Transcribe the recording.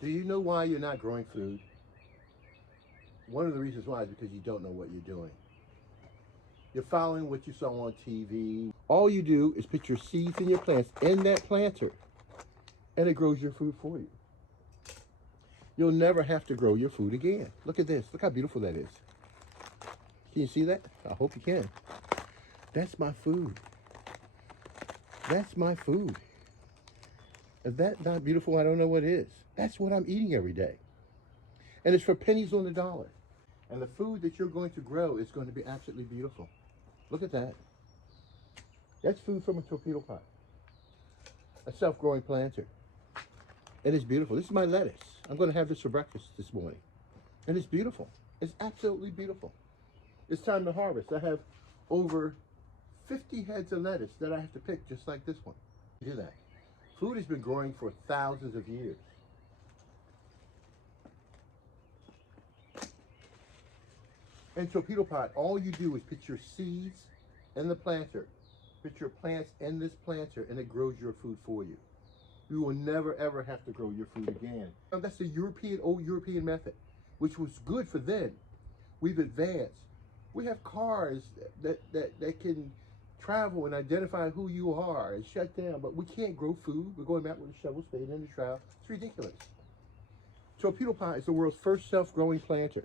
Do you know why you're not growing food? One of the reasons why is because you don't know what you're doing. You're following what you saw on TV. All you do is put your seeds and your plants in that planter, and it grows your food for you. You'll never have to grow your food again. Look at this. Look how beautiful that is. Can you see that? I hope you can. That's my food. That's my food. If that's not beautiful, I don't know what is. That's what I'm eating every day. And it's for pennies on the dollar. And the food that you're going to grow is going to be absolutely beautiful. Look at that. That's food from a torpedo pot. A self-growing planter. It is beautiful. This is my lettuce. I'm going to have this for breakfast this morning. And it's beautiful. It's absolutely beautiful. It's time to harvest. I have over 50 heads of lettuce that I have to pick just like this one. Do that. Food has been growing for thousands of years. In torpedo pot, all you do is put your seeds in the planter, put your plants in this planter, and it grows your food for you. You will never ever have to grow your food again. That's the old European method, which was good for then. We've advanced. We have cars that can travel and identify who you are and shut down, but we can't grow food. We're going back with a shovel, spade, and a trowel. It's ridiculous. Torpedo pot is the world's first self-growing planter.